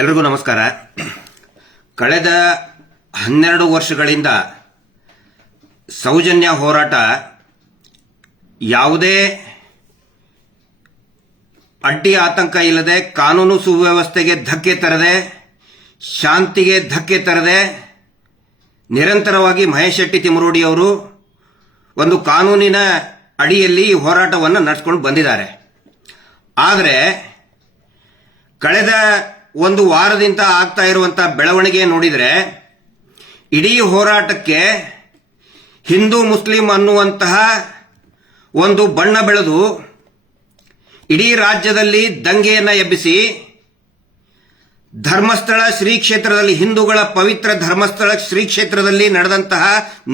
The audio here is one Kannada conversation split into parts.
ಎಲ್ರಿಗೂ ನಮಸ್ಕಾರ. ಕಳೆದ 12 ವರ್ಷಗಳಿಂದ ಸೌಜನ್ಯ ಹೋರಾಟ ಯಾವುದೇ ಅಡ್ಡಿ ಆತಂಕ ಇಲ್ಲದೆ, ಕಾನೂನು ಸುವ್ಯವಸ್ಥೆಗೆ ಧಕ್ಕೆ ತರದೆ, ಶಾಂತಿಗೆ ಧಕ್ಕೆ ತರದೆ ನಿರಂತರವಾಗಿ ಮಹೇಶ್ ಶೆಟ್ಟಿ ತಿಮರೋಡಿ ಅವರು ಒಂದು ಕಾನೂನಿನ ಅಡಿಯಲ್ಲಿ ಈ ಹೋರಾಟವನ್ನು ನಡೆಸಿಕೊಂಡು ಬಂದಿದ್ದಾರೆ. ಆದರೆ ಕಳೆದ ಒಂದು ವಾರದಿಂದ ಆಗ್ತಾ ಇರುವಂತಹ ಬೆಳವಣಿಗೆ ನೋಡಿದರೆ ಇಡೀ ಹೋರಾಟಕ್ಕೆ ಹಿಂದೂ ಮುಸ್ಲಿಂ ಅನ್ನುವಂತಹ ಒಂದು ಬಣ್ಣ ಬೆಳೆದು ಇಡೀ ರಾಜ್ಯದಲ್ಲಿ ದಂಗೆಯನ್ನು ಎಬ್ಬಿಸಿ ಧರ್ಮಸ್ಥಳ ಶ್ರೀ ಕ್ಷೇತ್ರದಲ್ಲಿ, ಹಿಂದೂಗಳ ಪವಿತ್ರ ಧರ್ಮಸ್ಥಳ ಶ್ರೀ ಕ್ಷೇತ್ರದಲ್ಲಿ ನಡೆದಂತಹ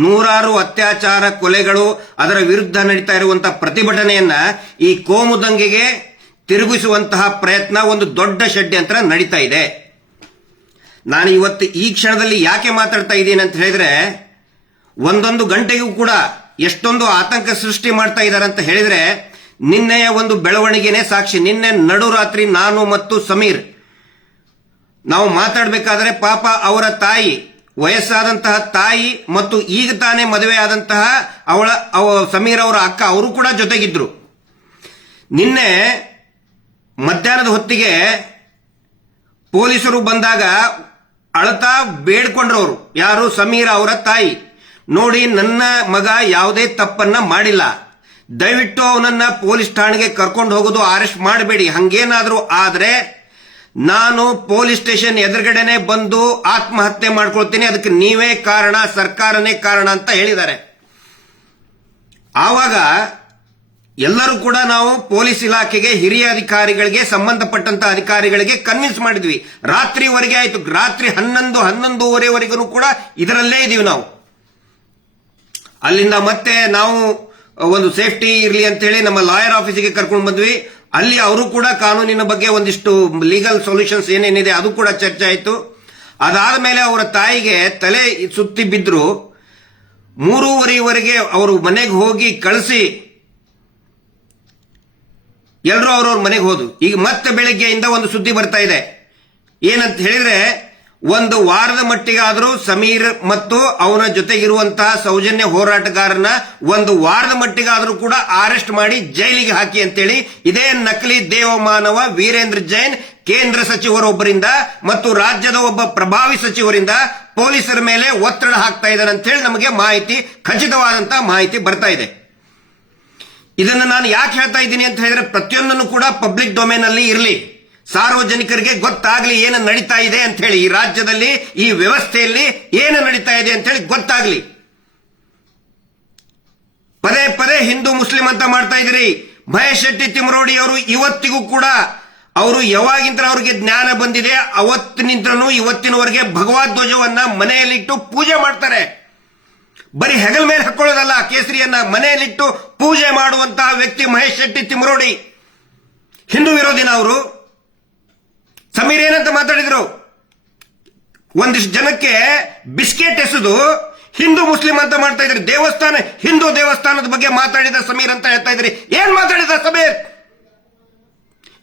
ನೂರಾರು ಅತ್ಯಾಚಾರ ಕೊಲೆಗಳು, ಅದರ ವಿರುದ್ಧ ನಡೀತಾ ಇರುವಂತಹ ಪ್ರತಿಭಟನೆಯನ್ನ ಈ ಕೋಮು ದಂಗೆಗೆ ತಿರುಗಿಸುವಂತಹ ಪ್ರಯತ್ನ ಒಂದು ದೊಡ್ಡ ಷಡ್ಯಂತ್ರ ನಡೀತಾ ಇದೆ. ನಾನು ಇವತ್ತು ಈ ಕ್ಷಣದಲ್ಲಿ ಯಾಕೆ ಮಾತಾಡ್ತಾ ಇದ್ದೀನಿ ಅಂತ ಹೇಳಿದ್ರೆ, ಒಂದೊಂದು ಗಂಟೆಗೂ ಕೂಡ ಎಷ್ಟೊಂದು ಆತಂಕ ಸೃಷ್ಟಿ ಮಾಡ್ತಾ ಇದ್ದಾರೆ ಅಂತ ಹೇಳಿದ್ರೆ ನಿನ್ನೆಯ ಒಂದು ಬೆಳವಣಿಗೆನೇ ಸಾಕ್ಷಿ. ನಿನ್ನೆ ನಡುರಾತ್ರಿ ನಾನು ಮತ್ತು ಸಮೀರ್ ನಾವು ಮಾತಾಡಬೇಕಾದ್ರೆ ಪಾಪ ಅವರ ತಾಯಿ, ವಯಸ್ಸಾದಂತಹ ತಾಯಿ ಮತ್ತು ಈಗ ತಾನೇ ಮದುವೆ ಆದಂತಹ ಸಮೀರ್ ಅವರ ಅಕ್ಕ ಅವರು ಕೂಡ ಜೊತೆಗಿದ್ರು. ನಿನ್ನೆ ಮಧ್ಯಾಹ್ನದ ಹೊತ್ತಿಗೆ ಪೊಲೀಸರು ಬಂದಾಗ ಅಳತಾ ಬೇಡ್ಕೊಂಡ್ರವರು, ಯಾರು? ಸಮೀರ್ ಅವರ ತಾಯಿ. ನೋಡಿ, ನನ್ನ ಮಗ ಯಾವುದೇ ತಪ್ಪನ್ನ ಮಾಡಿಲ್ಲ, ದಯವಿಟ್ಟು ಅವನನ್ನ ಪೊಲೀಸ್ ಠಾಣೆಗೆ ಕರ್ಕೊಂಡು ಹೋಗೋದು ಅರೆಸ್ಟ್ ಮಾಡಬೇಡಿ, ಹಂಗೇನಾದ್ರೂ ಆದ್ರೆ ನಾನು ಪೊಲೀಸ್ ಸ್ಟೇಷನ್ ಎದುರುಗಡೆನೆ ಬಂದು ಆತ್ಮಹತ್ಯೆ ಮಾಡ್ಕೊಳ್ತೀನಿ, ಅದಕ್ಕೆ ನೀವೇ ಕಾರಣ, ಸರ್ಕಾರನೇ ಕಾರಣ ಅಂತ ಹೇಳಿದ್ದಾರೆ. ಆವಾಗ ಎಲ್ಲರೂ ಕೂಡ ನಾವು ಪೊಲೀಸ್ ಇಲಾಖೆಗೆ, ಹಿರಿಯ ಅಧಿಕಾರಿಗಳಿಗೆ, ಸಂಬಂಧಪಟ್ಟಂತ ಅಧಿಕಾರಿಗಳಿಗೆ ಕನ್ವಿನ್ಸ್ ಮಾಡಿದ್ವಿ. ರಾತ್ರಿವರೆಗೆ ಆಯ್ತು, ರಾತ್ರಿ 11:30ವರೆಗೂ ಕೂಡ ಇದರಲ್ಲೇ ಇದೀವಿ ನಾವು. ಅಲ್ಲಿಂದ ಮತ್ತೆ ನಾವು ಒಂದು ಸೇಫ್ಟಿ ಇರಲಿ ಅಂತ ಹೇಳಿ ನಮ್ಮ ಲಾಯರ್ ಆಫೀಸಿಗೆ ಕರ್ಕೊಂಡು ಬಂದ್ವಿ. ಅಲ್ಲಿ ಅವರು ಕೂಡ ಕಾನೂನಿನ ಬಗ್ಗೆ ಒಂದಿಷ್ಟು ಲೀಗಲ್ ಸೊಲ್ಯೂಷನ್ಸ್ ಏನೇನಿದೆ ಅದು ಕೂಡ ಚರ್ಚೆ ಆಯಿತು. ಅದಾದ ಮೇಲೆ ಅವರ ತಾಯಿಗೆ ತಲೆ ಸುತ್ತಿ ಬಿದ್ರು. 3:30ವರೆಗೆ ಅವರು ಮನೆಗೆ ಹೋಗಿ ಕಳಿಸಿ ಎಲ್ಲರೂ ಅವ್ರವ್ರ ಮನೆಗೆ ಹೋದ್ರು. ಈಗ ಮತ್ತೆ ಬೆಳಗ್ಗೆಯಿಂದ ಒಂದು ಸುದ್ದಿ ಬರ್ತಾ ಇದೆ. ಏನಂತ ಹೇಳಿದ್ರೆ, ಒಂದು ವಾರದ ಮಟ್ಟಿಗಾದರೂ ಸಮೀರ್ ಮತ್ತು ಅವನ ಜೊತೆಗಿರುವಂತಹ ಸೌಜನ್ಯ ಹೋರಾಟಗಾರನ ಒಂದು ವಾರದ ಮಟ್ಟಿಗಾದರೂ ಕೂಡ ಅರೆಸ್ಟ್ ಮಾಡಿ ಜೈಲಿಗೆ ಹಾಕಿ ಅಂತೇಳಿ ಇದೇ ನಕಲಿ ದೇವಮಾನವ ವೀರೇಂದ್ರ ಜೈನ್ ಕೇಂದ್ರ ಸಚಿವರೊಬ್ಬರಿಂದ ಮತ್ತು ರಾಜ್ಯದ ಒಬ್ಬ ಪ್ರಭಾವಿ ಸಚಿವರಿಂದ ಪೊಲೀಸರ ಮೇಲೆ ಒತ್ತಡ ಹಾಕ್ತಾ ಇದ್ದಾರೆ ಅಂತ ಹೇಳಿ ನಮಗೆ ಮಾಹಿತಿ, ಖಚಿತವಾದಂತಹ ಮಾಹಿತಿ ಬರ್ತಾ ಇದೆ. ಇದನ್ನು ನಾನು ಯಾಕೆ ಹೇಳ್ತಾ ಇದ್ದೀನಿ ಅಂತ ಹೇಳಿದ್ರೆ, ಪ್ರತಿಯೊಂದನ್ನು ಕೂಡ ಪಬ್ಲಿಕ್ ಡೊಮೇನ್ ಅಲ್ಲಿ ಇರಲಿ, ಸಾರ್ವಜನಿಕರಿಗೆ ಗೊತ್ತಾಗ್ಲಿ ಏನು ನಡೀತಾ ಇದೆ ಅಂತ ಹೇಳಿ, ಈ ರಾಜ್ಯದಲ್ಲಿ ಈ ವ್ಯವಸ್ಥೆಯಲ್ಲಿ ಏನು ನಡೀತಾ ಇದೆ ಅಂತ ಹೇಳಿ ಗೊತ್ತಾಗ್ಲಿ. ಪದೇ ಪದೇ ಹಿಂದೂ ಮುಸ್ಲಿಂ ಅಂತ ಮಾಡ್ತಾ ಇದ್ದೀರಿ. ಮಹೇಶ್ ಶೆಟ್ಟಿ ತಿಮರೋಡಿ ಅವರು ಇವತ್ತಿಗೂ ಕೂಡ ಅವರು ಯಾವಾಗಿಂತ ಅವ್ರಿಗೆ ಜ್ಞಾನ ಬಂದಿದೆ ಅವತ್ತಿನಿಂದನೂ ಇವತ್ತಿನವರೆಗೆ ಭಗವದ್ ಧ್ವಜವನ್ನ ಮನೆಯಲ್ಲಿಟ್ಟು ಪೂಜೆ ಮಾಡ್ತಾರೆ. ಬರೀ ಹೆಗಲ ಮೇಲೆ ಹಾಕೊಳ್ಳೋದಲ್ಲ, ಕೇಸರಿಯನ್ನ ಮನೆಯಲ್ಲಿಟ್ಟು ಪೂಜೆ ಮಾಡುವಂತಹ ವ್ಯಕ್ತಿ ಮಹೇಶ್ ಶೆಟ್ಟಿ ತಿಮರೋಡಿ. ಹಿಂದೂ ವಿರೋಧಿನ ಅವರು. ಸಮೀರ್ ಏನಂತ ಮಾತಾಡಿದ್ರು, ಒಂದಿಷ್ಟು ಜನಕ್ಕೆ ಬಿಸ್ಕೆಟ್ ಎಸೆದು ಹಿಂದೂ ಮುಸ್ಲಿಂ ಅಂತ ಮಾಡ್ತಾ ಇದ್ರಿ. ದೇವಸ್ಥಾನ, ಹಿಂದೂ ದೇವಸ್ಥಾನದ ಬಗ್ಗೆ ಮಾತಾಡಿದ ಸಮೀರ್ ಅಂತ ಹೇಳ್ತಾ ಇದ್ರಿ. ಏನ್ ಮಾತಾಡಿದ ಸಮೀರ್?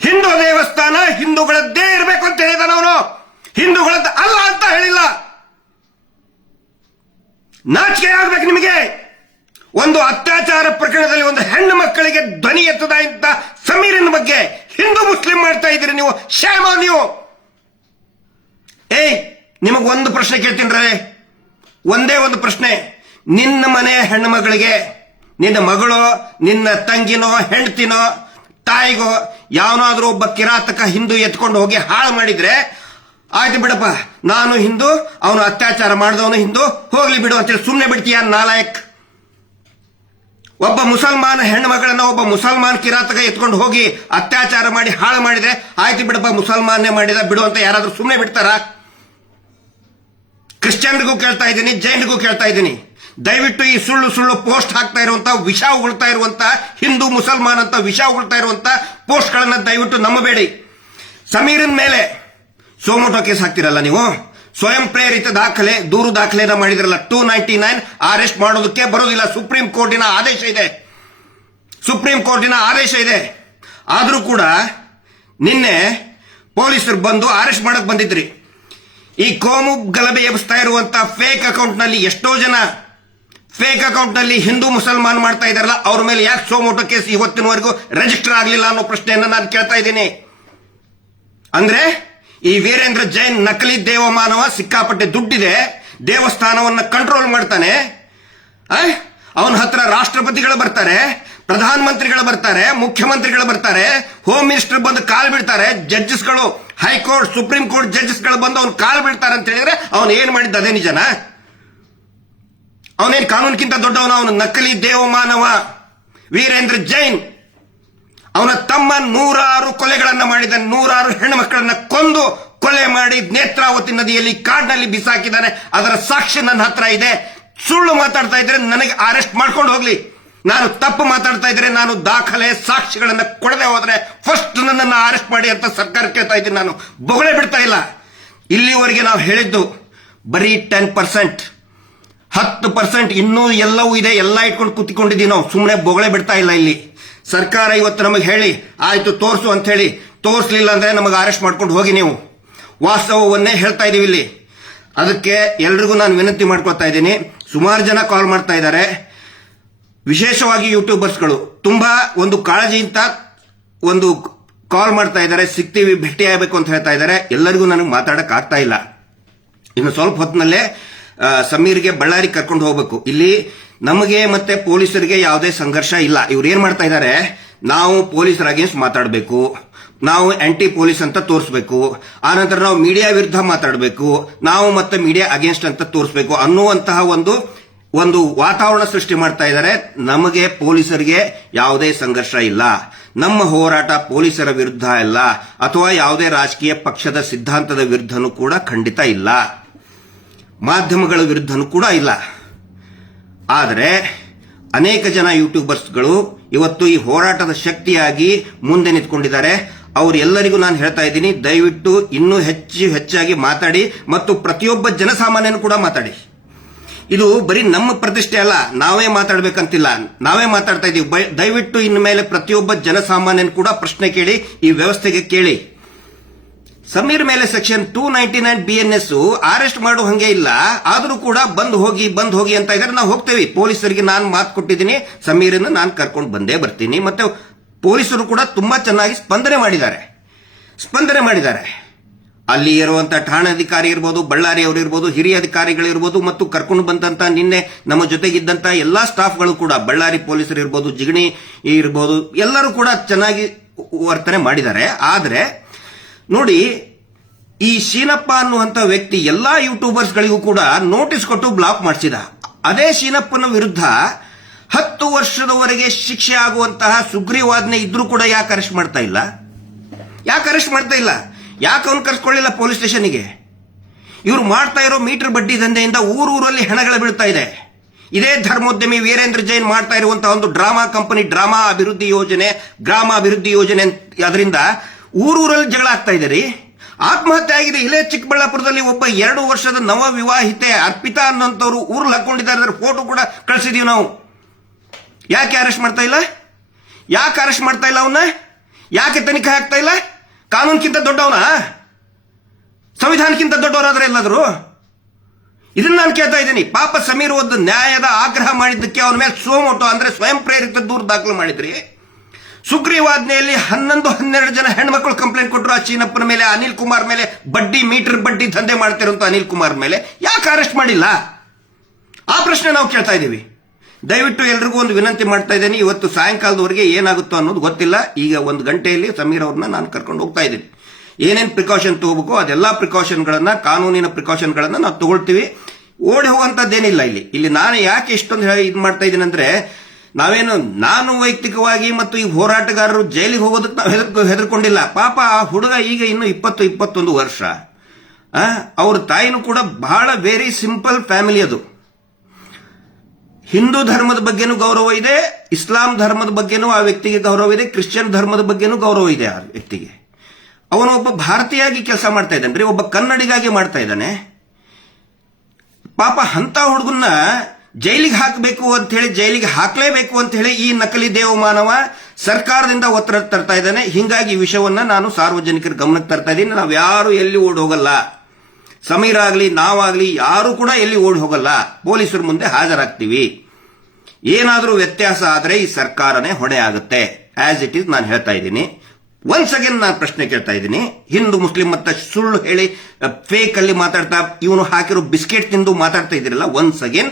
ಹಿಂದೂ ದೇವಸ್ಥಾನ ಹಿಂದೂಗಳದ್ದೇ ಇರಬೇಕು ಅಂತ ಹೇಳಿದ, ಅವನು ಹಿಂದೂಗಳದ್ದು ಅಲ್ಲ ಅಂತ ಹೇಳಿಲ್ಲ. ನಾಚಿಕೆ ಆಗ್ಬೇಕು ನಿಮಗೆ. ಒಂದು ಅತ್ಯಾಚಾರ ಪ್ರಕರಣದಲ್ಲಿ ಒಂದು ಹೆಣ್ಣು ಮಕ್ಕಳಿಗೆ ಧ್ವನಿ ಎತ್ತದ ಇಂತ ಸಮೀರಿನ ಬಗ್ಗೆ ಹಿಂದೂ ಮುಸ್ಲಿಂ ಮಾಡ್ತಾ ಇದ್ದೀರಿ ನೀವು. ಶ್ಯಾಮ ನೀವು. ನಿಮಗ್ ಒಂದು ಪ್ರಶ್ನೆ ಕೇಳ್ತೀನಿ, ಒಂದೇ ಒಂದು ಪ್ರಶ್ನೆ. ನಿನ್ನ ಮನೆ ಹೆಣ್ಣು ಮಗಳಿಗೆ, ನಿನ್ನ ಮಗಳೋ, ನಿನ್ನ ತಂಗಿನೋ, ಹೆಂಡತಿನೋ, ತಾಯಿಗೋ ಯಾವನಾದ್ರೂ ಒಬ್ಬ ಕಿರಾತಕ ಹಿಂದೂ ಎತ್ಕೊಂಡು ಹೋಗಿ ಹಾಳು ಮಾಡಿದ್ರೆ, ಆಯ್ತು ಬಿಡಪ್ಪ, ನಾನು ಹಿಂದೂ, ಅವನು ಅತ್ಯಾಚಾರ ಮಾಡಿದವನು ಹಿಂದೂ, ಹೋಗ್ಲಿ ಬಿಡು ಅಂತೇಳಿ ಸುಮ್ಮನೆ ಬಿಡ್ತೀಯ? ನಾಲಾಯಕ್. ಒಬ್ಬ ಮುಸಲ್ಮಾನ ಹೆಣ್ಣು ಮಗಳನ್ನ ಒಬ್ಬ ಮುಸಲ್ಮಾನ್ ಕಿರಾತಕ ಎತ್ಕೊಂಡು ಹೋಗಿ ಅತ್ಯಾಚಾರ ಮಾಡಿ ಹಾಳು ಮಾಡಿದ್ರೆ, ಆಯ್ತು ಬಿಡಪ್ಪ, ಮುಸಲ್ಮಾನ್ನೇ ಮಾಡಿದ ಬಿಡು ಅಂತ ಯಾರಾದ್ರೂ ಸುಮ್ಮನೆ ಬಿಡ್ತಾರ? ಕ್ರಿಶ್ಚಿಯನ್ರಿಗೂ ಕೇಳ್ತಾ ಇದ್ದೀನಿ, ಜೈನ್ರಿಗೂ ಕೇಳ್ತಾ ಇದ್ದೀನಿ, ದಯವಿಟ್ಟು ಈ ಸುಳ್ಳು ಸುಳ್ಳು ಪೋಸ್ಟ್ ಹಾಕ್ತಾ ಇರುವಂತ, ವಿಷ ಉಗುಳ್ತಾ ಇರುವಂತ, ಹಿಂದೂ ಮುಸಲ್ಮಾನ್ ಅಂತ ವಿಷ ಉಗುಳ್ತಾ ಇರುವಂತ ಪೋಸ್ಟ್ ಗಳನ್ನ ದಯವಿಟ್ಟು ನಂಬಬೇಡಿ. ಸಮೀರನ್ ಮೇಲೆ ಸೋಮೋಟೋ ಕೇಸ್ ಹಾಕ್ತಿರಲ್ಲ ನೀವು, ಸ್ವಯಂ ಪ್ರೇರಿತ ದಾಖಲೆ, ದೂರು ದಾಖಲೆನ ಮಾಡಿದ್ರಲ್ಲ, 299 ಅರೆಸ್ಟ್ ಮಾಡೋದಕ್ಕೆ ಬರೋದಿಲ್ಲ. ಸುಪ್ರೀಂ ಕೋರ್ಟಿನ ಆದೇಶ ಇದೆ. ಆದ್ರೂ ಕೂಡ ನಿನ್ನೆ ಪೊಲೀಸರು ಬಂದು ಅರೆಸ್ಟ್ ಮಾಡಕ್ ಬಂದಿದ್ರಿ. ಈ ಕೋಮು ಗಲಭೆ ಎಬ್ಬಿಸ್ತಾ ಇರುವಂತ ಫೇಕ್ ಅಕೌಂಟ್ ನಲ್ಲಿ ಎಷ್ಟೋ ಜನ ಫೇಕ್ ಅಕೌಂಟ್ ನಲ್ಲಿ ಹಿಂದೂ ಮುಸಲ್ಮಾನ್ ಮಾಡ್ತಾ ಇದಾರಲ್ಲ, ಅವ್ರ ಮೇಲೆ ಯಾಕೆ ಸೋಮೋಟೋ ಕೇಸ್ ಇವತ್ತಿನವರೆಗೂ ರಿಜಿಸ್ಟರ್ ಆಗಲಿಲ್ಲ ಅನ್ನೋ ಪ್ರಶ್ನೆಯನ್ನ ನಾನು ಕೇಳ್ತಾ ಇದ್ದೀನಿ. ಅಂದ್ರೆ ಈ ವೀರೇಂದ್ರ ಜೈನ್ ನಕಲಿ ದೇವಮಾನವ, ಸಿಕ್ಕಾಪಟ್ಟೆ ದುಡ್ಡಿದೆ, ದೇವಸ್ಥಾನವನ್ನ ಕಂಟ್ರೋಲ್ ಮಾಡ್ತಾನೆ. ಅವನ ಹತ್ರ ರಾಷ್ಟ್ರಪತಿಗಳು ಬರ್ತಾರೆ, ಪ್ರಧಾನ ಮಂತ್ರಿಗಳು ಬರ್ತಾರೆ, ಮುಖ್ಯಮಂತ್ರಿಗಳು ಬರ್ತಾರೆ, ಹೋಮ್ ಮಿನಿಸ್ಟರ್ ಬಂದು ಕಾಲ್ ಬಿಡ್ತಾರೆ, ಜಡ್ಜಸ್ಗಳು, ಹೈಕೋರ್ಟ್ ಸುಪ್ರೀಂ ಕೋರ್ಟ್ ಜಡ್ಜಸ್ಗಳು ಬಂದು ಅವ್ನು ಕಾಲ್ ಬಿಡ್ತಾರೆ ಅಂತ ಹೇಳಿದ್ರೆ ಅವನು ಏನ್ ಮಾಡಿದ್ದ ಅದೇ ನಿಜನಾ? ಅವನೇನ್ ಕಾನೂನಿಗಿಂತ ದೊಡ್ಡವನ? ಅವನು ನಕಲಿ ದೇವಮಾನವ ವೀರೇಂದ್ರ ಜೈನ್. ಅವನ ತಮ್ಮ 100 ಕೊಲೆಗಳನ್ನ ಮಾಡಿದ, 100 ಹೆಣ್ಣು ಮಕ್ಕಳನ್ನ ಕೊಂದು ಕೊಲೆ ಮಾಡಿ ನೇತ್ರಾವತಿ ನದಿಯಲ್ಲಿ ಕಾಡಿನಲ್ಲಿ ಬಿಸಾಕಿದ್ದಾನೆ. ಅದರ ಸಾಕ್ಷಿ ನನ್ನ ಹತ್ರ ಇದೆ. ಸುಳ್ಳು ಮಾತಾಡ್ತಾ ಇದ್ರೆ ನನಗೆ ಅರೆಸ್ಟ್ ಮಾಡ್ಕೊಂಡು ಹೋಗ್ಲಿ. ನಾನು ತಪ್ಪು ಮಾತಾಡ್ತಾ ಇದ್ರೆ, ನಾನು ದಾಖಲೆ ಸಾಕ್ಷಿಗಳನ್ನ ಕೊಡದೆ ಹೋದ್ರೆ ಫಸ್ಟ್ ನನ್ನನ್ನು ಅರೆಸ್ಟ್ ಮಾಡಿ ಅಂತ ಸರ್ಕಾರ ಕೇಳ್ತಾ ಇದ್ದೀನಿ. ನಾನು ಬೊಗಳೆ ಬಿಡ್ತಾ ಇಲ್ಲ. ಇಲ್ಲಿವರೆಗೆ ನಾವು ಹೇಳಿದ್ದು ಬರೀ 10%, 10%. ಇನ್ನೂ ಎಲ್ಲವೂ ಇದೆ, ಎಲ್ಲ ಇಟ್ಕೊಂಡು ಕೂತ್ಕೊಂಡಿದ್ದೀವಿ ನಾವು. ಸುಮ್ಮನೆ ಬೊಗಳೆ ಬಿಡ್ತಾ ಇಲ್ಲ. ಇಲ್ಲಿ ಸರ್ಕಾರ ಇವತ್ತು ನಮಗೆ ಹೇಳಿ ಆಯ್ತು ತೋರಿಸು ಅಂತ ಹೇಳಿ, ತೋರಿಸಲಿಲ್ಲ ಅಂದ್ರೆ ನಮಗೆ ಅರೆಸ್ಟ್ ಮಾಡ್ಕೊಂಡು ಹೋಗಿ. ನೀವು ವಾಸ್ತವವನ್ನೇ ಹೇಳ್ತಾ ಇದೀವಿ ಇಲ್ಲಿ. ಅದಕ್ಕೆ ಎಲ್ರಿಗೂ ನಾನು ವಿನಂತಿ ಮಾಡ್ಕೊಳ್ತಾ ಇದ್ದೀನಿ. ಸುಮಾರು ಜನ ಕಾಲ್ ಮಾಡ್ತಾ ಇದ್ದಾರೆ, ವಿಶೇಷವಾಗಿ ಯೂಟ್ಯೂಬರ್ಸ್ಗಳು ತುಂಬಾ ಒಂದು ಕಾಳಜಿಯಿಂದ ಒಂದು ಕಾಲ್ ಮಾಡ್ತಾ ಇದ್ದಾರೆ, ಸಿಗ್ತೀವಿ, ಭೇಟಿ ಆಗಬೇಕು ಅಂತ ಹೇಳ್ತಾ ಇದ್ದಾರೆ. ಎಲ್ಲರಿಗೂ ನನಗೆ ಮಾತಾಡಕ್ ಆಗ್ತಾ ಇಲ್ಲ. ಇನ್ನು ಸ್ವಲ್ಪ ಹೊತ್ತಿನಲ್ಲೇ ಸಮೀರ್ಗೆ ಬಳ್ಳಾರಿ ಕರ್ಕೊಂಡು ಹೋಗ್ಬೇಕು. ಇಲ್ಲಿ ನಮಗೆ ಮತ್ತೆ ಪೊಲೀಸರಿಗೆ ಯಾವುದೇ ಸಂಘರ್ಷ ಇಲ್ಲ. ಇವ್ರು ಏನ್ ಮಾಡ್ತಾ ಇದ್ದಾರೆ, ನಾವು ಪೊಲೀಸರ ಅಗೇನ್ಸ್ಟ್ ಮಾತಾಡಬೇಕು, ನಾವು ಆಂಟಿ ಪೊಲೀಸ್ ಅಂತ ತೋರಿಸಬೇಕು, ಆನಂತರ ನಾವು ಮೀಡಿಯಾ ವಿರುದ್ಧ ಮಾತಾಡಬೇಕು, ನಾವು ಮತ್ತೆ ಮೀಡಿಯಾ ಅಗೇನ್ಸ್ಟ್ ಅಂತ ತೋರಿಸಬೇಕು ಅನ್ನುವಂತಹ ಒಂದು ವಾತಾವರಣ ಸೃಷ್ಟಿ ಮಾಡ್ತಾ ಇದ್ದಾರೆ. ನಮಗೆ ಪೊಲೀಸರಿಗೆ ಯಾವುದೇ ಸಂಘರ್ಷ ಇಲ್ಲ. ನಮ್ಮ ಹೋರಾಟ ಪೊಲೀಸರ ವಿರುದ್ಧ ಇಲ್ಲ, ಅಥವಾ ಯಾವುದೇ ರಾಜಕೀಯ ಪಕ್ಷದ ಸಿದ್ಧಾಂತದ ವಿರುದ್ಧನೂ ಕೂಡ ಖಂಡಿತ ಇಲ್ಲ, ಮಾಧ್ಯಮಗಳ ವಿರುದ್ಧನೂ ಕೂಡ ಇಲ್ಲ. ಆದರೆ ಅನೇಕ ಜನ ಯೂಟ್ಯೂಬರ್ಸ್ಗಳು ಇವತ್ತು ಈ ಹೋರಾಟದ ಶಕ್ತಿಯಾಗಿ ಮುಂದೆ ನಿಂತ್ಕೊಂಡಿದ್ದಾರೆ. ಅವರೆಲ್ಲರಿಗೂ ನಾನು ಹೇಳ್ತಾ ಇದ್ದೀನಿ, ದಯವಿಟ್ಟು ಇನ್ನೂ ಹೆಚ್ಚಾಗಿ ಮಾತಾಡಿ, ಮತ್ತು ಪ್ರತಿಯೊಬ್ಬ ಜನಸಾಮಾನ್ಯನು ಕೂಡ ಮಾತಾಡಿ. ಇದು ಬರೀ ನಮ್ಮ ಪ್ರತಿಷ್ಠೆ ಅಲ್ಲ, ನಾವೇ ಮಾತಾಡ್ಬೇಕಂತಿಲ್ಲ, ನಾವೇ ಮಾತಾಡ್ತಾ ಇದೀವಿ. ದಯವಿಟ್ಟು ಇನ್ನು ಮೇಲೆ ಪ್ರತಿಯೊಬ್ಬ ಜನಸಾಮಾನ್ಯನು ಕೂಡ ಪ್ರಶ್ನೆ ಕೇಳಿ, ಈ ವ್ಯವಸ್ಥೆಗೆ ಕೇಳಿ. ಸಮೀರ್ ಮೇಲೆ ಸೆಕ್ಷನ್ 299 BNS ಅರೆಸ್ಟ್ ಮಾಡೋ ಹಂಗೆ ಇಲ್ಲ, ಆದರೂ ಕೂಡ ಬಂದ್ ಹೋಗಿ ಅಂತ ಇದ್ದಾರೆ. ನಾವು ಹೋಗ್ತೇವೆ. ಪೊಲೀಸರಿಗೆ ನಾನು ಮಾತು ಕೊಟ್ಟಿದ್ದೀನಿ, ಸಮೀರನ್ನು ನಾನು ಕರ್ಕೊಂಡು ಬಂದೇ ಬರ್ತೀನಿ. ಮತ್ತೆ ಪೊಲೀಸರು ಕೂಡ ತುಂಬಾ ಚೆನ್ನಾಗಿ ಸ್ಪಂದನೆ ಮಾಡಿದ್ದಾರೆ. ಅಲ್ಲಿ ಇರುವಂತ ಠಾಣಾಧಿಕಾರಿ ಇರ್ಬೋದು, ಬಳ್ಳಾರಿ ಅವರು ಇರ್ಬೋದು, ಹಿರಿಯ ಅಧಿಕಾರಿಗಳು ಇರ್ಬೋದು, ಮತ್ತು ಕರ್ಕೊಂಡು ಬಂದಂತ ನಿನ್ನೆ ನಮ್ಮ ಜೊತೆಗಿದ್ದಂತ ಎಲ್ಲಾ ಸ್ಟಾಫ್ಗಳು ಕೂಡ, ಬಳ್ಳಾರಿ ಪೊಲೀಸರು ಇರ್ಬೋದು, ಜಿಗಣಿ ಇರ್ಬೋದು, ಎಲ್ಲರೂ ಕೂಡ ಚೆನ್ನಾಗಿ ವರ್ತನೆ ಮಾಡಿದ್ದಾರೆ. ಆದ್ರೆ ನೋಡಿ, ಈ ಶೀನಪ್ಪ ಅನ್ನುವಂತ ವ್ಯಕ್ತಿ ಎಲ್ಲಾ ಯೂಟ್ಯೂಬರ್ಸ್ಗಳಿಗೂ ಕೂಡ ನೋಟಿಸ್ ಕೊಟ್ಟು ಬ್ಲಾಕ್ ಮಾಡಿಸಿದ. ಅದೇ ಶೀನಪ್ಪನ ವಿರುದ್ಧ 10 ವರ್ಷದವರೆಗೆ ಶಿಕ್ಷೆ ಆಗುವಂತಹ ಸುಗ್ರೀವಾಜ್ಞೆ ಇದ್ರೂ ಕೂಡ ಯಾಕೆ ಅರೆಸ್ಟ್ ಮಾಡ್ತಾ ಇಲ್ಲ? ಯಾಕೆ ಅವನು ಕರ್ಸ್ಕೊಳ್ಳಿಲ್ಲ ಪೊಲೀಸ್ ಸ್ಟೇಷನ್ಗೆ? ಇವರು ಮಾಡ್ತಾ ಇರೋ ಮೀಟರ್ ಬಡ್ಡಿ ದಂಧೆಯಿಂದ ಊರೂರಲ್ಲಿ ಹೆಣಗಳು ಬೀಳ್ತಾ ಇದೆ. ಇದೇ ಧರ್ಮೋದ್ಯಮಿ ವೀರೇಂದ್ರ ಜೈನ್ ಮಾಡ್ತಾ ಇರುವಂತಹ ಒಂದು ಡ್ರಾಮಾ ಕಂಪನಿ, ಗ್ರಾಮ ಅಭಿವೃದ್ಧಿ ಯೋಜನೆ, ಅದರಿಂದ ಊರೂರಲ್ಲಿ ಜಗಳ ಆಗ್ತಾ ಇದೆ ರೀ. ಆತ್ಮಹತ್ಯೆ ಆಗಿದೆ. ಇಲ್ಲೇ ಚಿಕ್ಕಬಳ್ಳಾಪುರದಲ್ಲಿ ಒಬ್ಬ 2 ವರ್ಷದ ನವ ವಿವಾಹಿತೆ ಅರ್ಪಿತಾ ಅನ್ನೋಂಥವ್ರು ಊರಲ್ಲಿ ಹಾಕೊಂಡಿದ್ದಾರೆ. ಅದರ ಫೋಟೋ ಕೂಡ ಕಳಿಸಿದೀವಿ ನಾವು. ಯಾಕೆ ಅರೆಸ್ಟ್ ಮಾಡ್ತಾ ಇಲ್ಲ ಅವನ್ನ? ಯಾಕೆ ತನಿಖೆ ಆಗ್ತಾ ಇಲ್ಲ? ಕಾನೂನಿಗಿಂತ ದೊಡ್ಡವನ? ಸಂವಿಧಾನಕ್ಕಿಂತ ದೊಡ್ಡವರಾದ್ರೆ ಎಲ್ಲಾದ್ರು? ಇದನ್ನ ನಾನು ಕೇಳ್ತಾ ಇದ್ದೀನಿ. ಪಾಪ ಸಮೀರ್ ಒಂದು ನ್ಯಾಯದ ಆಗ್ರಹ ಮಾಡಿದ್ದಕ್ಕೆ ಅವನ ಮೇಲೆ ಸೋಮೋಟೋ ಅಂದ್ರೆ ಸ್ವಯಂ ಪ್ರೇರಿತ ದೂರು ದಾಖಲು ಮಾಡಿದ್ರಿ. ಸುಗ್ರೀವಾಜ್ಞೆಯಲ್ಲಿ 11-12 ಜನ ಹೆಣ್ಮಕ್ಳು ಕಂಪ್ಲೇಂಟ್ ಕೊಟ್ಟರು ಆ ಚೀನಪ್ಪನ ಮೇಲೆ, ಅನಿಲ್ ಕುಮಾರ್ ಮೇಲೆ, ಮೀಟರ್ ಬಡ್ಡಿ ದಂಧೆ ಮಾಡ್ತಿರುವಂತ ಅನಿಲ್ ಕುಮಾರ್ ಮೇಲೆ ಯಾಕೆ ಅರೆಸ್ಟ್ ಮಾಡಿಲ್ಲ? ಆ ಪ್ರಶ್ನೆ ನಾವು ಕೇಳ್ತಾ ಇದ್ದೀವಿ. ದಯವಿಟ್ಟು ಎಲ್ರಿಗೂ ಒಂದು ವಿನಂತಿ ಮಾಡ್ತಾ ಇದ್ದೀನಿ. ಇವತ್ತು ಸಾಯಂಕಾಲದವರೆಗೆ ಏನಾಗುತ್ತೋ ಅನ್ನೋದು ಗೊತ್ತಿಲ್ಲ. ಈಗ 1 ಗಂಟೆಯಲ್ಲಿ ಸಮೀರ್ ಅವ್ರನ್ನ ನಾನು ಕರ್ಕೊಂಡು ಹೋಗ್ತಾ ಇದ್ದೀನಿ. ಏನೇನು ಪ್ರಿಕಾಷನ್ ತಗೋಬೇಕು ಅದೆಲ್ಲಾ ಪ್ರಿಕಾಷನ್ಗಳನ್ನ, ಕಾನೂನಿನ ಪ್ರಿಕಾಷನ್ಗಳನ್ನ ನಾವು ತಗೊಳ್ತೀವಿ. ಓಡಿ ಹೋಗುವಂತದ್ದೇನಿಲ್ಲ ಇಲ್ಲಿ. ನಾನು ಯಾಕೆ ಇಷ್ಟೊಂದು ಇದು ಮಾಡ್ತಾ ಇದ್ದೀನಿ ಅಂದ್ರೆ, ನಾನು ವೈಯಕ್ತಿಕವಾಗಿ ಮತ್ತು ಈ ಹೋರಾಟಗಾರರು ಜೈಲಿಗೆ ಹೋಗೋದಕ್ಕೆ ನಾವು ಹೆದರ್ಕೊಂಡಿಲ್ಲ. ಪಾಪ ಆ ಹುಡುಗ ಈಗ ಇನ್ನು 20-21 ವರ್ಷ. ಅವ್ರ ತಾಯಿನೂ ಕೂಡ ಬಹಳ ವೆರಿ ಸಿಂಪಲ್ ಫ್ಯಾಮಿಲಿ. ಅದು ಹಿಂದೂ ಧರ್ಮದ ಬಗ್ಗೆನೂ ಗೌರವ ಇದೆ, ಇಸ್ಲಾಂ ಧರ್ಮದ ಬಗ್ಗೆನೂ ಆ ವ್ಯಕ್ತಿಗೆ ಗೌರವ ಇದೆ, ಕ್ರಿಶ್ಚಿಯನ್ ಧರ್ಮದ ಬಗ್ಗೆನೂ ಗೌರವ ಇದೆ ಆ ವ್ಯಕ್ತಿಗೆ. ಅವನು ಒಬ್ಬ ಭಾರತೀಯಾಗಿ ಕೆಲಸ ಮಾಡ್ತಾ ಇದ್ದಾನೆ, ಒಬ್ಬ ಕನ್ನಡಿಗಾಗಿ ಮಾಡ್ತಾ ಇದ್ದಾನೆ. ಪಾಪ ಅಂತ ಹುಡುಗನ್ನ ಜೈಲಿಗೆ ಹಾಕಬೇಕು ಅಂತ ಹೇಳಿ, ಜೈಲಿಗೆ ಹಾಕಲೇಬೇಕು ಅಂತ ಹೇಳಿ ಈ ನಕಲಿ ದೇವಮಾನವ ಸರ್ಕಾರದಿಂದ ಒತ್ತಡ ತರ್ತಾ ಇದ್ದಾನೆ. ಹಿಂಗಾಗಿ ಈ ವಿಷಯವನ್ನ ನಾನು ಸಾರ್ವಜನಿಕರ ಗಮನಕ್ಕೆ ತರ್ತಾ ಇದ್ದೀನಿ. ನಾವು ಯಾರು ಎಲ್ಲಿ ಓಡ್ ಹೋಗಲ್ಲ, ಸಮೀರ್ ಆಗ್ಲಿ ನಾವಾಗ್ಲಿ ಯಾರು ಕೂಡ ಎಲ್ಲಿ ಓಡ್ ಹೋಗಲ್ಲ. ಪೊಲೀಸರ ಮುಂದೆ ಹಾಜರಾಗ್ತೀವಿ. ಏನಾದರೂ ವ್ಯತ್ಯಾಸ ಆದರೆ ಈ ಸರ್ಕಾರನೇ ಹೊಣೆ ಆಗುತ್ತೆ. ಆಸ್ ಇಟ್ ಈಸ್ ನಾನು ಹೇಳ್ತಾ ಇದ್ದೀನಿ. ಒನ್ಸ್ ಅಗೇನ್ ನಾನು ಪ್ರಶ್ನೆ ಕೇಳ್ತಾ ಇದ್ದೀನಿ. ಹಿಂದೂ ಮುಸ್ಲಿಂ ಮತ್ತೆ ಸುಳ್ಳು ಹೇಳಿ ಫೇಕ್ ಅಲ್ಲಿ ಮಾತಾಡ್ತಾ ಇವನು ಹಾಕಿರೋ ಬಿಸ್ಕೆಟ್ ತಿಂದು ಮಾತಾಡ್ತಾ ಇದ್ದೀರಲ್ಲ, ಒನ್ಸ್ ಅಗೇನ್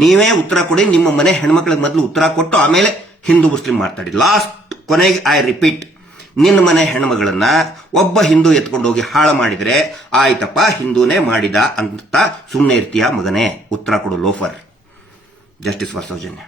ನೀವೇ ಉತ್ತರ ಕೊಡಿ. ನಿಮ್ಮ ಮನೆ ಹೆಣ್ಮಕ್ಳಿಗೆ ಮೊದಲು ಉತ್ತರ ಕೊಟ್ಟು ಆಮೇಲೆ ಹಿಂದೂ ಮುಸ್ಲಿಂ ಮಾತಾಡಿ. ಲಾಸ್ಟ್ ಕೊನೆಗೆ ಐ ರಿಪೀಟ್, ನಿನ್ನ ಮನೆ ಹೆಣ್ಮಗಳನ್ನ ಒಬ್ಬ ಹಿಂದೂ ಎತ್ಕೊಂಡು ಹೋಗಿ ಹಾಳು ಮಾಡಿದ್ರೆ ಆಯ್ತಪ್ಪ ಹಿಂದೂನೇ ಮಾಡಿದ ಅಂತ ಸುಮ್ಮನೆ ಇರ್ತೀಯ ಮಗನೇ? ಉತ್ತರ ಕೊಡು ಲೋಫರ್. Justice for Soujanya.